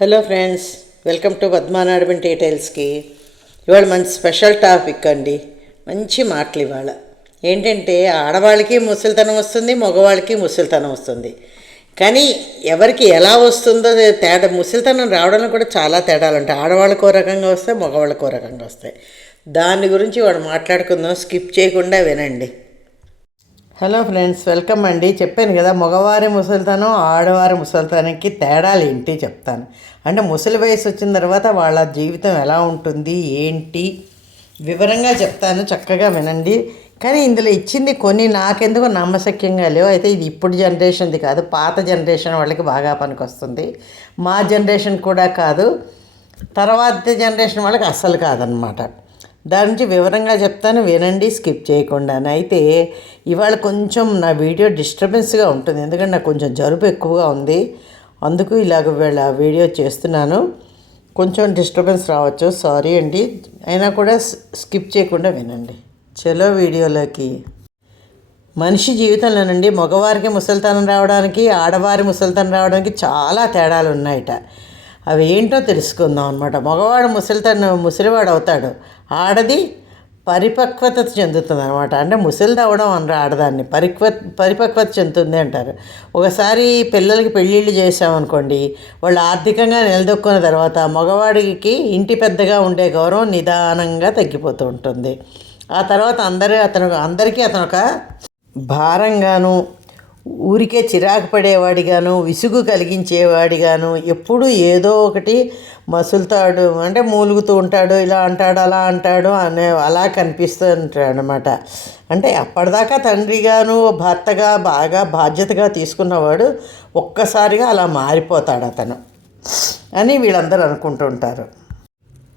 Hello friends welcome to పద్మానాడబిన్ డీటెయిల్స్కి ఇవాళ మంచి స్పెషల్ టాపిక్ అండి. మంచి మాటలు ఇవాళ. ఏంటంటే ఆడవాళ్ళకి ముసలితనం వస్తుంది మగవాళ్ళకి ముసలితనం వస్తుంది. కానీ ఎవరికి ఎలా వస్తుందో తేడా ముసలితనం రావడంలో కూడా చాలా తేడాలు ఉంటాయి. ఆడవాళ్ళకు రకంగా వస్తాయి మగవాళ్ళకు రకంగా వస్తాయి. దాని గురించి వాడు మాట్లాడుకుందాం. స్కిప్ చేయకుండా వినండి. హలో ఫ్రెండ్స్ వెల్కమ్ అండి. చెప్పాను కదా మగవారి ముసలితనం ఆడవారి ముసలితనానికి తేడాలు ఏంటి చెప్తాను. అంటే ముసలి వయసు వచ్చిన తర్వాత వాళ్ళ జీవితం ఎలా ఉంటుంది ఏంటి? వివరంగా చెప్తాను చక్కగా వినండి. కానీ ఇందులో ఇచ్చింది కొన్ని నాకెందుకు నమ్మశక్యంగా లేవు. అయితే ఇది ఇప్పుడు జనరేషన్ది కాదు పాత జనరేషన్ వాళ్ళకి బాగా పనికొస్తుంది. మా జనరేషన్ కూడా కాదు తర్వాత జనరేషన్ వాళ్ళకి అస్సలు కాదనమాట దాని నుంచి వివరంగా చెప్తాను వినండి స్కిప్ చేయకుండా. అయితే ఇవాళ కొంచెం నా వీడియో డిస్టర్బెన్స్గా ఉంటుంది. ఎందుకంటే నాకు కొంచెం జరుపు ఎక్కువగా ఉంది. అందుకు ఇలాగ వీళ్ళ వీడియో చేస్తున్నాను. కొంచెం డిస్టర్బెన్స్ రావచ్చు. సారీ అండి. అయినా కూడా స్కిప్ చేయకుండా వినండి. చలో వీడియోలోకి. మనిషి జీవితంలోనండి మగవారికి ముసలితనం రావడానికి ఆడవారి ముసలితనం రావడానికి చాలా తేడాలు ఉన్నాయట అవి ఏంటో తెలుసుకుందాం అనమాట మగవాడు ముసలితనం ముసలివాడు అవుతాడు. ఆడది పరిపక్వత చెందుతుంది అనమాట అంటే ముసలిది అవడం అనరు ఆడదాన్ని. పరిక్వ పరిపక్వత చెందుతుంది అంటారు. ఒకసారి పిల్లలకి పెళ్ళిళ్ళు చేసామనుకోండి వాళ్ళు ఆర్థికంగా నిలదొక్కున్న తర్వాత మగవాడికి ఇంటి పెద్దగా ఉండే గౌరవం నిదానంగా తగ్గిపోతూ ఉంటుంది. ఆ తర్వాత అందరూ అతను అందరికీ అతను ఒక భారంగాను ఊరికే చిరాకు పడేవాడిగాను విసుగు కలిగించేవాడిగాను ఎప్పుడు ఏదో ఒకటి మసులుతాడు అంటే మూలుగుతూ ఉంటాడు ఇలా అంటాడు అలా అంటాడు అనే అలా కనిపిస్తూ ఉంటాడు అనమాట అంటే అప్పటిదాకా తండ్రిగాను భర్తగా బాగా బాధ్యతగా తీసుకున్నవాడు ఒక్కసారిగా అలా మారిపోతాడు అతను అని వీళ్ళందరూ అనుకుంటుంటారు.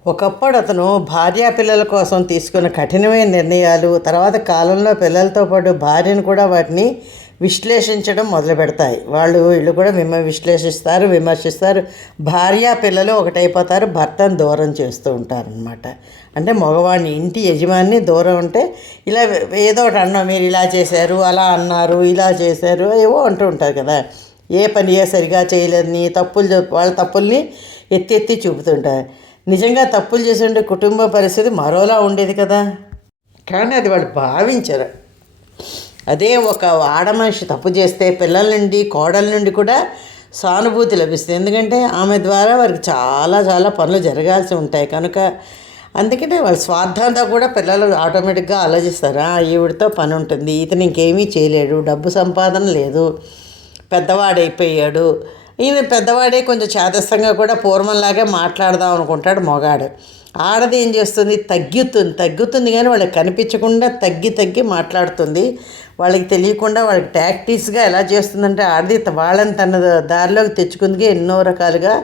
ఒకప్పుడు అతను భార్యా పిల్లల కోసం తీసుకున్న కఠినమైన నిర్ణయాలు తర్వాత కాలంలో పిల్లలతో పాటు భార్యను కూడా వాటిని విశ్లేషించడం మొదలు పెడతాయి వాళ్ళు వీళ్ళు కూడా విమ విశ్లేషిస్తారు విమర్శిస్తారు. భార్య పిల్లలు ఒకటైపోతారు భర్తను దూరం చేస్తూ ఉంటారనమాట అంటే మగవాడిని ఇంటి యజమాని దూరం ఉంటే ఇలా ఏదో ఒకటి అన్నాం మీరు ఇలా చేశారు అలా అన్నారు ఇలా చేశారు ఏవో అంటూ ఉంటారు కదా. ఏ పని ఏ సరిగా చేయలేదని తప్పులు వాళ్ళ తప్పుల్ని ఎత్తి ఎత్తి చూపుతుంటారు. నిజంగా తప్పులు చేసి ఉండే కుటుంబ పరిస్థితి మరోలా ఉండేది కదా. కానీ అది వాళ్ళు భావించరు. అదే ఒక ఆడ మనిషి తప్పు చేస్తే పిల్లల నుండి కోడల నుండి కూడా సానుభూతి లభిస్తుంది. ఎందుకంటే ఆమె ద్వారా వారికి చాలా చాలా పనులు జరగాల్సి ఉంటాయి కనుక. అందుకనే వాళ్ళ స్వార్థంతో కూడా పిల్లలు ఆటోమేటిక్గా ఆలోచిస్తారు. ఈవిడితో పని ఉంటుంది. ఇతను ఇంకేమీ చేయలేడు. డబ్బు సంపాదన లేదు. పెద్దవాడైపోయాడు. ఈయన పెద్దవాడే కొంచెం చేదస్తంగా కూడా పూర్వంలాగే మాట్లాడదాం అనుకుంటాడు మొగాడు. ఆడది ఏం చేస్తుంది? తగ్గుతుంది. తగ్గుతుంది కానీ వాళ్ళకి కనిపించకుండా తగ్గి తగ్గి మాట్లాడుతుంది. వాళ్ళకి తెలియకుండా వాళ్ళకి ప్రాక్టీస్గా ఎలా చేస్తుందంటే ఆడది వాళ్ళని తన దారిలోకి తెచ్చుకుందిగా ఎన్నో రకాలుగా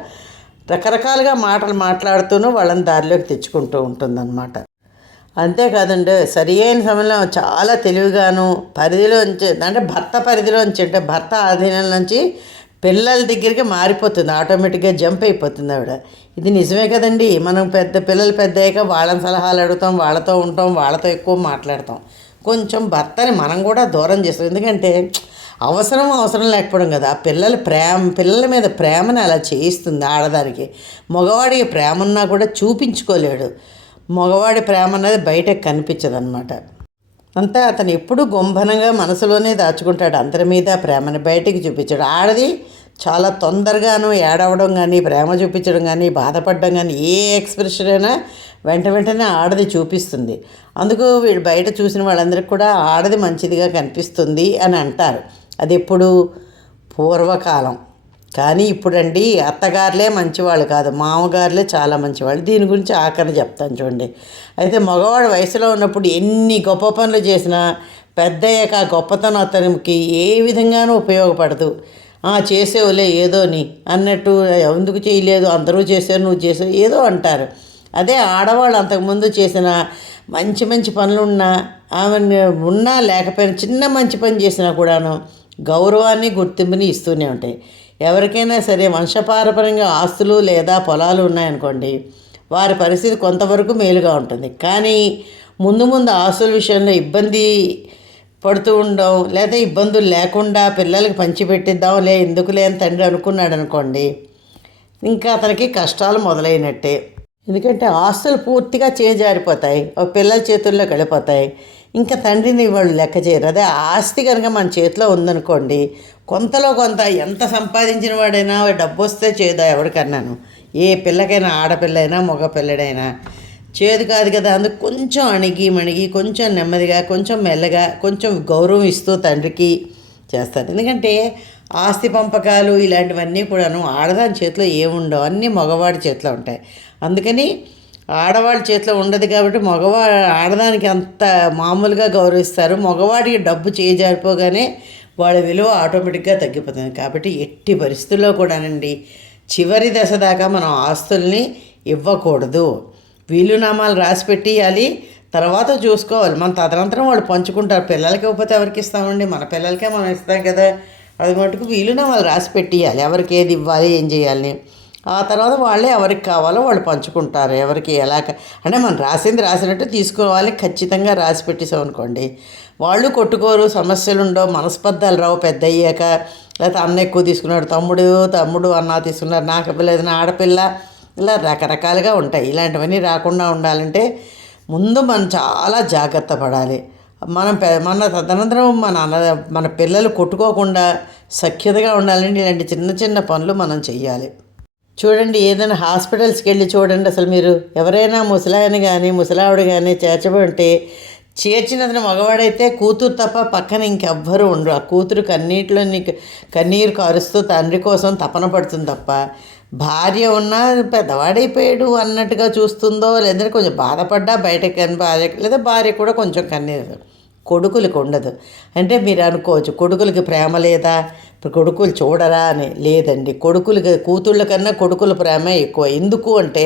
రకరకాలుగా మాటలు మాట్లాడుతూనూ వాళ్ళని దారిలోకి తెచ్చుకుంటూ ఉంటుందన్నమాట. అంతేకాదండి సరి అయిన సమయంలో చాలా తెలివిగాను పరిధిలోంచి అంటే భర్త పరిధిలోంచి అంటే భర్త ఆధీనం నుంచి పిల్లల దగ్గరికి మారిపోతుంది ఆటోమేటిక్గా జంప్ అయిపోతుంది ఆవిడ. ఇది నిజమే కదండి. మనం పెద్ద పిల్లలు పెద్ద అయ్యాక వాళ్ళని సలహాలు అడుగుతాం వాళ్ళతో ఉంటాం వాళ్ళతో ఎక్కువ మాట్లాడతాం. కొంచెం భర్తని మనం కూడా దూరం చేస్తాం. ఎందుకంటే అవసరం అవసరం లేకపోవడం కదా. ఆ పిల్లల ప్రేమ పిల్లల మీద ప్రేమను అలా చేయిస్తుంది ఆడదానికి. మగవాడికి ప్రేమ ఉన్నా కూడా చూపించుకోలేడు. మగవాడి ప్రేమ అనేది బయటకు కనిపించదన్నమాట. అంతా అతను ఎప్పుడూ గుంభనంగా మనసులోనే దాచుకుంటాడు. అందరి మీద ప్రేమని బయటికి చూపించాడు. ఆడది చాలా తొందరగాను ఏడవడం కానీ ప్రేమ చూపించడం కానీ బాధపడడం కానీ ఏ ఎక్స్ప్రెషన్ అయినా వెంట వెంటనే ఆడది చూపిస్తుంది. అందుకు వీడు బయట చూసిన వాళ్ళందరికీ కూడా ఆడది మంచిదిగా కనిపిస్తుంది అని అంటారు. అది ఎప్పుడు పూర్వకాలం. కానీ ఇప్పుడండి అత్తగారులే మంచివాళ్ళు కాదు మామగారులే చాలా మంచివాళ్ళు. దీని గురించి ఆఖరి చెప్తాను చూడండి. అయితే మగవాడు వయసులో ఉన్నప్పుడు ఎన్ని గొప్ప పనులు చేసినా పెద్ద అయ్యాక గొప్పతనం అతనికి ఏ విధంగానూ ఉపయోగపడదు. "ఆ, చేసేవులే ఏదోని అన్నట్టు ఎందుకు చేయలేదు అందరూ చేశారు నువ్వు చేసావు ఏదో అంటారు. అదే ఆడవాళ్ళు అంతకుముందు చేసిన మంచి మంచి పనులున్నా ఆమె ఉన్నా లేకపోయినా చిన్న మంచి పని చేసినా కూడాను గౌరవాన్ని గుర్తింపుని ఇస్తూనే ఉంటాయి. ఎవరికైనా సరే వంశపారపరంగా ఆస్తులు లేదా పొలాలు ఉన్నాయనుకోండి వారి పరిస్థితి కొంతవరకు మేలుగా ఉంటుంది. కానీ ముందు ముందు ఆస్తుల విషయంలో ఇబ్బంది పడుతూ ఉండడం లేదా ఇబ్బందులు లేకుండా పిల్లలకి పంచిపెట్టిద్దాం లే ఎందుకు లేని తండ్రి అనుకున్నాడు అనుకోండి ఇంకా అతనికి కష్టాలు మొదలైనట్టే. ఎందుకంటే ఆస్తులు పూర్తిగా చేజారిపోతాయి ఒక పిల్లల చేతుల్లో వెళ్ళిపోతాయి. ఇంకా తండ్రిని వాళ్ళు లెక్క చేయరు. అదే ఆస్తి కనుక మన చేతిలో ఉందనుకోండి కొంతలో కొంత ఎంత సంపాదించిన వాడైనా డబ్బు వస్తే చేదా ఎవరికన్నాను. ఏ పిల్లకైనా ఆడపిల్లైనా మగ పిల్లడైనా చేదు కాదు కదా. అందుకు కొంచెం అణిగి మణిగి కొంచెం నెమ్మదిగా కొంచెం మెల్లగా కొంచెం గౌరవం ఇస్తూ తండ్రికి చేస్తారు ఎందుకంటే ఆస్తి పంపకాలు ఇలాంటివన్నీ కూడాను ఆడదాని చేతిలో ఏముండవు. అన్నీ మగవాడి చేతిలో ఉంటాయి. అందుకని ఆడవాళ్ళ చేతిలో ఉండదు కాబట్టి మగవా ఆడదానికి అంత మామూలుగా గౌరవిస్తారు. మగవాడికి డబ్బు చేజారిపోగానే వాళ్ళ విలువ ఆటోమేటిక్గా తగ్గిపోతుంది. కాబట్టి ఎట్టి పరిస్థితుల్లో కూడానండి చివరి దశ దాకా మనం ఆస్తుల్ని ఇవ్వకూడదు. వీలునామాలు రాసి పెట్టియాలి. తర్వాత చూసుకోవాలి. మన తదనంతరం వాళ్ళు పంచుకుంటారు. పిల్లలకి ఇవ్వకపోతే ఎవరికి ఇస్తామండి? మన పిల్లలకే మనం ఇస్తాం కదా. అది మటుకు వీలునామాలు రాసి పెట్టియాలి. ఎవరికి ఏది ఇవ్వాలి ఏం చేయాలని. ఆ తర్వాత వాళ్ళే ఎవరికి కావాలో వాళ్ళు పంచుకుంటారు. ఎవరికి ఎలా అంటే మనం రాసింది రాసినట్టు తీసుకోవాలి. ఖచ్చితంగా రాసి పెట్టేసాం అనుకోండి. వాళ్ళు కొట్టుకోరు సమస్యలు ఉండవు మనస్పర్ధాలు రావు. పెద్ద అయ్యాక లేకపోతే అన్న ఎక్కువ తీసుకున్నాడు తమ్ముడు తమ్ముడు అన్న తీసుకున్నారు నాకు పిల్ల ఏదైనా ఆడపిల్ల ఇలా రకరకాలుగా ఉంటాయి. ఇలాంటివన్నీ రాకుండా ఉండాలంటే ముందు మనం చాలా జాగ్రత్త పడాలి. మనం పె మన తదనంతరం మన అన్న మన పిల్లలు కొట్టుకోకుండా సఖ్యతగా ఉండాలంటే ఇలాంటి చిన్న చిన్న పనులు మనం చెయ్యాలి. చూడండి ఏదైనా హాస్పిటల్స్కి వెళ్ళి చూడండి. అసలు మీరు ఎవరైనా ముసలాయన కానీ ముసలావిడ కానీ చేర్చబడితే చేర్చినతను మగవాడైతే కూతురు తప్ప పక్కన ఇంకెవ్వరూ ఉండరు. ఆ కూతురు కన్నీటిలో నీకు కన్నీరు కారుస్తూ తండ్రి కోసం తపన పడుతుంది తప్ప భార్య ఉన్నా పెద్దవాడైపోయాడు అన్నట్టుగా చూస్తుందో లేదంటే కొంచెం బాధపడ్డా బయటకు కని భార్య లేదా భార్య కూడా కొంచెం కన్నీరు. కొడుకులకు ఉండదు. అంటే మీరు అనుకోవచ్చు కొడుకులకి ప్రేమ లేదా? కొడుకులు చూడరా అని. లేదండి కొడుకులు కూతుళ్ళ కన్నా కొడుకుల ప్రేమ ఎక్కువ. ఎందుకు అంటే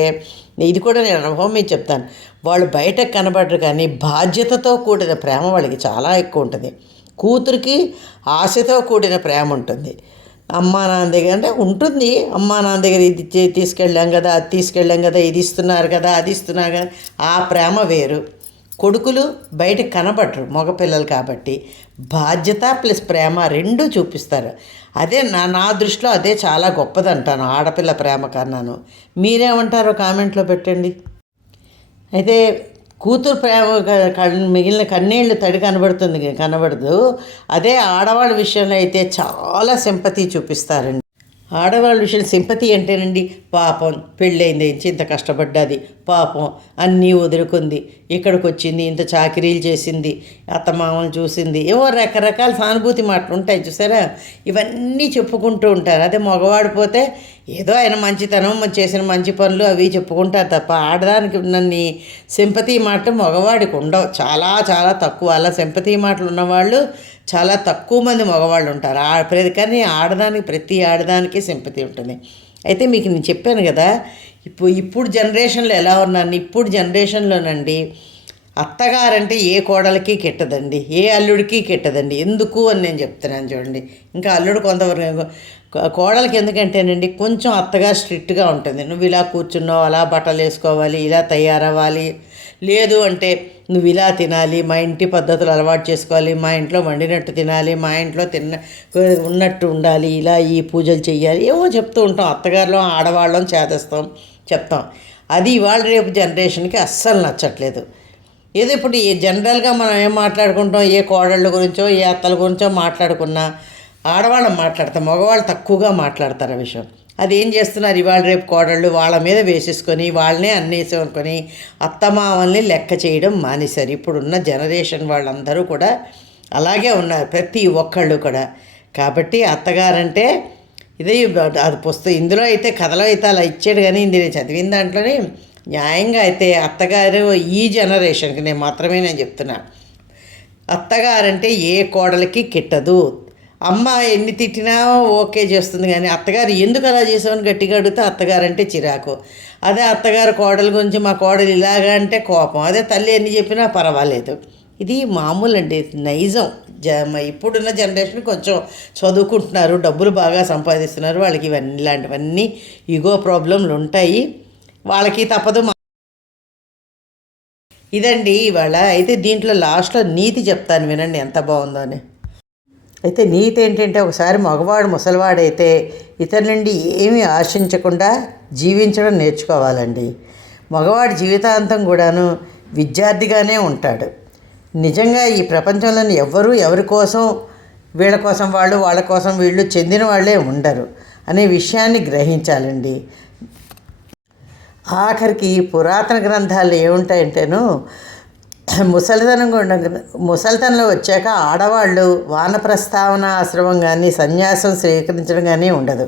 ఇది కూడా నేను అనుభవం మీకు చెప్తాను. వాళ్ళు బయటకు కనబడరు కానీ బాధ్యతతో కూడిన ప్రేమ వాళ్ళకి చాలా ఎక్కువ ఉంటుంది. కూతురికి ఆశతో కూడిన ప్రేమ ఉంటుంది. అమ్మా నాన్న దగ్గర అంటే ఉంటుంది. అమ్మా నాన్న దగ్గర ఇది తీసుకెళ్ళాం కదా అది తీసుకెళ్ళాం కదా ఇది ఇస్తున్నారు కదా అది ఇస్తున్నారు కదా ఆ ప్రేమ వేరు. కొడుకులు బయట కనబడరు మగపిల్లలు కాబట్టి. బాధ్యత ప్లస్ ప్రేమ రెండూ చూపిస్తారు. అదే నా నా దృష్టిలో అదే చాలా గొప్పదంటాను ఆడపిల్ల ప్రేమ కన్నాను. మీరేమంటారో కామెంట్లో పెట్టండి. అయితే కూతురు ప్రేమ క- మిగిలిన కన్నీళ్ళు తడి కనబడుతుంది కనబడదు. అదే ఆడవాళ్ళ విషయంలో అయితే చాలా సింపతి చూపిస్తారండి. ఆడవాళ్ళ విషయం సింపతి అంటేనండి పాపం. పెళ్ళైంది ఇంచి ఇంత కష్టపడ్డది పాపం. అన్నీ వదులుకుంది. ఇక్కడికి వచ్చింది ఇంత చాకరీలు చేసింది అత్తమామలు చూసింది. ఏవో రకరకాల సానుభూతి మాటలు ఉంటాయి చూసారా? ఇవన్నీ చెప్పుకుంటూ ఉంటారు. అదే మగవాడు పోతే ఏదో ఆయన మంచితనం చేసిన మంచి పనులు అవి చెప్పుకుంటారు తప్ప ఆడదానికి నన్ను సింపతి మాట మగవాడికి ఉండవు. చాలా చాలా తక్కువ. అలా సింపతి మాటలు ఉన్నవాళ్ళు చాలా తక్కువ మంది మగవాళ్ళు ఉంటారు. ఆ ప్రతి కానీ ఆడదానికి ప్రతి ఆడదానికి సింపతి ఉంటుంది. అయితే మీకు నేను చెప్పాను కదా ఇప్పుడు ఇప్పుడు జనరేషన్లో ఎలా ఉన్నాను? ఇప్పుడు జనరేషన్లోనండి అత్తగారంటే ఏ కోడలికి కెట్టదండి ఏ అల్లుడికి కెట్టదండి. ఎందుకు అని నేను చెప్తున్నాను చూడండి. ఇంకా అల్లుడు కొంతవరకు కోడలికి ఎందుకంటేనండి కొంచెం అత్తగా స్ట్రిక్ట్గా ఉంటుంది. నువ్వు ఇలా కూర్చున్నావు అలా బట్టలు వేసుకోవాలి ఇలా తయారవ్వాలి. లేదు అంటే నువ్వు ఇలా తినాలి మా ఇంటి పద్ధతులు అలవాటు చేసుకోవాలి మా ఇంట్లో వండినట్టు తినాలి మా ఇంట్లో తిన్న ఉన్నట్టు ఉండాలి ఇలా ఈ పూజలు చేయాలి ఏవో చెప్తూ ఉంటాం. అత్తగారులో ఆడవాళ్ళం చేదేస్తాం చెప్తాం. అది ఇవాళ రేపు జనరేషన్కి అస్సలు నచ్చట్లేదు. ఏదో ఇప్పుడు జనరల్గా మనం ఏం మాట్లాడుకుంటాం? ఏ కోడళ్ళ గురించో ఏ అత్తల గురించో మాట్లాడుకున్నా ఆడవాళ్ళం మాట్లాడతారు మగవాళ్ళు తక్కువగా మాట్లాడతారు ఆ విషయం. అది ఏం చేస్తున్నారు? ఇవాళ రేపు కోడళ్ళు వాళ్ళ మీద వేసేసుకొని వాళ్ళనే అన్నేసాం అత్తమామల్ని లెక్క చేయడం మానేశారు. ఇప్పుడున్న జనరేషన్ వాళ్ళందరూ కూడా అలాగే ఉన్నారు ప్రతి ఒక్కళ్ళు కూడా. కాబట్టి అత్తగారంటే ఇదే అది పుస్తకం. ఇందులో అయితే కథలో అయితే అలా ఇచ్చాడు కానీ ఇది నేను చదివిన దాంట్లోనే న్యాయంగా అయితే అత్తగారు ఈ జనరేషన్కి నేను మాత్రమే నేను చెప్తున్నా. అత్తగారంటే ఏ కోడలికి కిట్టదు. అమ్మ ఎన్ని తిట్టినా ఓకే చేస్తుంది కానీ అత్తగారు ఎందుకు అలా చేసామని గట్టిగా అడిగితే అత్తగారంటే చిరాకు. అదే అత్తగారు కోడలు గురించి మా కోడలు ఇలాగా అంటే కోపం. అదే తల్లి ఎన్ని చెప్పినా పర్వాలేదు. ఇది మామూలు అండి నైజం. జ మ- ఇప్పుడున్న జనరేషన్ కొంచెం చదువుకుంటున్నారు డబ్బులు బాగా సంపాదిస్తున్నారు వాళ్ళకి ఇవన్నీ ఇలాంటివన్నీ ఈగో ప్రాబ్లంలు ఉంటాయి. వాళ్ళకి తప్పదు ఇదండి ఇవాళ. అయితే దీంట్లో లాస్ట్లో నీతి చెప్తాను వినండి ఎంత బాగుందో అని. అయితే నీతి ఏంటంటే ఒకసారి మగవాడు ముసలివాడైతే ఇతరు నుండి ఏమీ ఆశించకుండా జీవించడం నేర్చుకోవాలండి. మగవాడి జీవితాంతం కూడాను విద్యార్థిగానే ఉంటాడు. నిజంగా ఈ ప్రపంచంలోని ఎవ్వరూ ఎవరి కోసం వీళ్ళ కోసం వాళ్ళు వాళ్ళ కోసం వీళ్ళు చెందిన వాళ్ళే ఉండరు అనే విషయాన్ని గ్రహించాలండి. ఆఖరికి పురాతన గ్రంథాలు ఏముంటాయంటేను ముసలితనం కూడా ముసలితనంలో వచ్చాక ఆడవాళ్ళు వానప్రస్థావన ఆశ్రమం కానీ సన్యాసం స్వీకరించడం కానీ ఉండదు.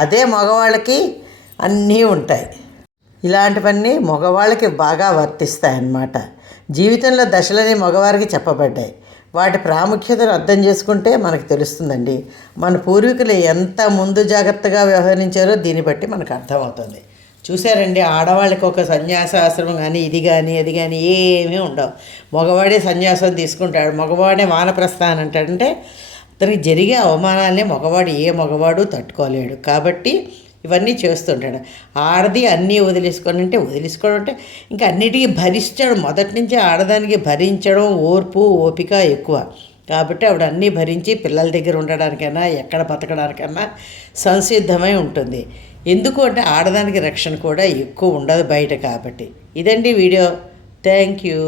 అదే మగవాళ్ళకి అన్నీ ఉంటాయి. ఇలాంటివన్నీ మగవాళ్ళకి బాగా వర్తిస్తాయి అన్నమాట జీవితంలో దశలని మగవారికి చెప్పబడ్డాయి. వాటి ప్రాముఖ్యతను అర్థం చేసుకుంటే మనకు తెలుస్తుందండి. మన పూర్వీకులు ఎంత ముందు జాగ్రత్తగా వ్యవహరించారో దీన్ని బట్టి మనకు అర్థమవుతుంది. చూశారండి ఆడవాళ్ళకి ఒక సన్యాసాశ్రమం కానీ ఇది కానీ అది కానీ ఏమీ ఉండవు. మగవాడే సన్యాసం తీసుకుంటాడు మగవాడే వానప్రస్థానం అంటాడంటే అతనికి జరిగే అవమానాలనే మగవాడు ఏ మగవాడు తట్టుకోలేడు. కాబట్టి ఇవన్నీ చేస్తుంటాడు. ఆడది అన్నీ వదిలేసుకొని అంటే వదిలేసుకోవడం అంటే ఇంకా అన్నిటికీ భరించడం మొదటి నుంచి ఆడదానికి భరించడం ఓర్పు ఓపిక ఎక్కువ. కాబట్టి ఆవిడ అన్నీ భరించి పిల్లల దగ్గర ఉండడానికైనా ఎక్కడ బతకడానికైనా సంసిద్ధమై ఉంటుంది. ఎందుకు అంటే ఆడదానికి రక్షణ కూడా ఎక్కువ ఉండదు బయట కాబట్టి. ఇదండి వీడియో. Thank you